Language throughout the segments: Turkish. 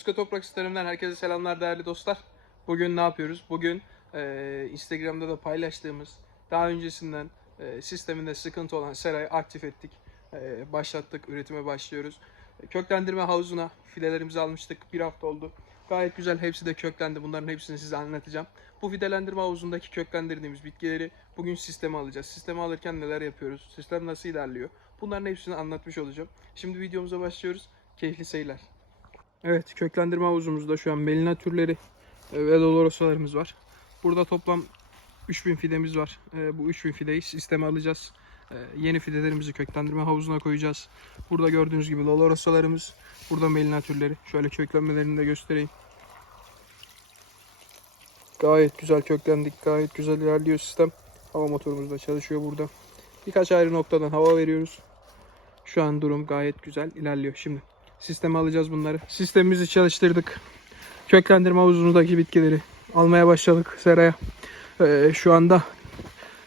Başka Toprak Sistem'den herkese selamlar değerli dostlar. Bugün ne yapıyoruz? Bugün e, Instagram'da da paylaştığımız daha öncesinden e, sisteminde sıkıntı olan serayı aktif ettik. E, başlattık, üretime başlıyoruz. E, köklendirme havuzuna fidelerimizi almıştık. Bir hafta oldu. Gayet güzel. Hepsi de köklendi. Bunların hepsini size anlatacağım. Bu fidelendirme havuzundaki köklendirdiğimiz bitkileri bugün sisteme alacağız. Sisteme alırken neler yapıyoruz? Sistem nasıl ilerliyor? Bunların hepsini anlatmış olacağım. Şimdi videomuza başlıyoruz. Keyifli seyirler. Evet köklendirme havuzumuzda şu an melina türleri e, ve dolorosalarımız var. Burada toplam 3000 fidemiz var. E, Bu 3000 fideyi sisteme alacağız. E, Yeni fidelerimizi köklendirme havuzuna koyacağız. Burada gördüğünüz gibi dolorosalarımız. Burada melina türleri. Şöyle köklenmelerini de göstereyim. Gayet güzel köklendik. Gayet güzel ilerliyor sistem. Hava motorumuz da çalışıyor burada. Birkaç ayrı noktadan hava veriyoruz. Şu an durum gayet güzel ilerliyor. Şimdi sisteme alacağız bunları. Sistemimizi çalıştırdık. Köklendirme havuzumuzdaki bitkileri almaya başladık seraya. Ee, şu anda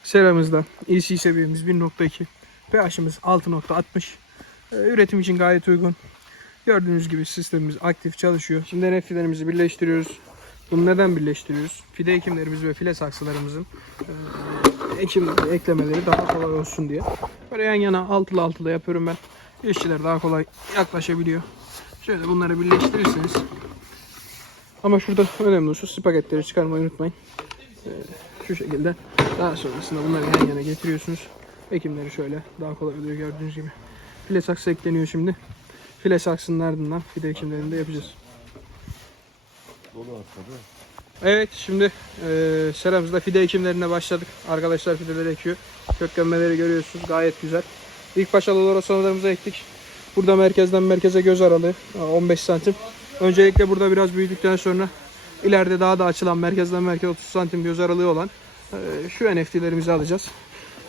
seramızda EC seviyemiz 1.2 pH'imiz 6.60 Ee, üretim için gayet uygun. Gördüğünüz gibi sistemimiz aktif çalışıyor. Şimdi neftilerimizi birleştiriyoruz. Bunu neden birleştiriyoruz? Fide ekimlerimiz ve file saksılarımızın e, ekim eklemeleri daha kolay olsun diye. Böyle yan yana altılı altılı yapıyorum ben. İşçiler daha kolay yaklaşabiliyor. Şöyle bunları birleştirirseniz. Ama şurada önemli husus spagetleri çıkarmayı unutmayın. Ee, şu şekilde. Daha sonrasında bunları yan yana getiriyorsunuz. Ekimleri şöyle daha kolay oluyor gördüğünüz gibi. File saksı ekleniyor şimdi. File saksının ardından fide ekimlerini de yapacağız. Evet şimdi e, seramızda fide ekimlerine başladık. Arkadaşlar fideleri ekiyor. Köklenmeleri görüyorsunuz gayet güzel. İlk başta dolorosalarımızı ektik. Burada merkezden merkeze göz aralığı e, 15 santim. Öncelikle burada biraz büyüdükten sonra ileride daha da açılan merkezden merkeze 30 santim göz aralığı olan e, şu NFT'lerimizi alacağız.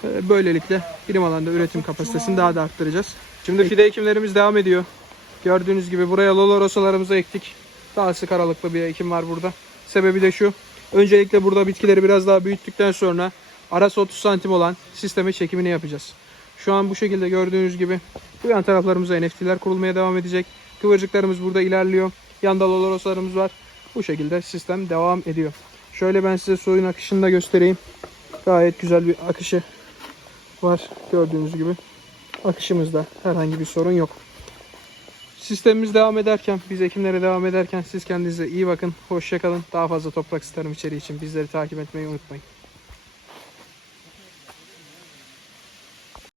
E, Böylelikle birim alanda üretim kapasitesini daha da arttıracağız. Şimdi fide ekimlerimiz devam ediyor. Gördüğünüz gibi buraya lolorosalarımızı ektik. Daha sık aralıklı bir ekim var burada. Sebebi de şu. Öncelikle burada bitkileri biraz daha büyüttükten sonra arası 30 santim olan sisteme çekimini yapacağız. Şu an bu şekilde gördüğünüz gibi bu yan taraflarımıza NFT'ler kurulmaya devam edecek. Kıvırcıklarımız burada ilerliyor. Yanda loloroslarımız var. Bu şekilde sistem devam ediyor. Şöyle ben size suyun akışını da göstereyim. Gayet güzel bir akışı var gördüğünüz gibi. Akışımızda herhangi bir sorun yok. Sistemimiz devam ederken, biz ekimlere devam ederken siz kendinize iyi bakın. Hoşçakalın. Daha fazla toprak isterim içeriği için bizleri takip etmeyi unutmayın.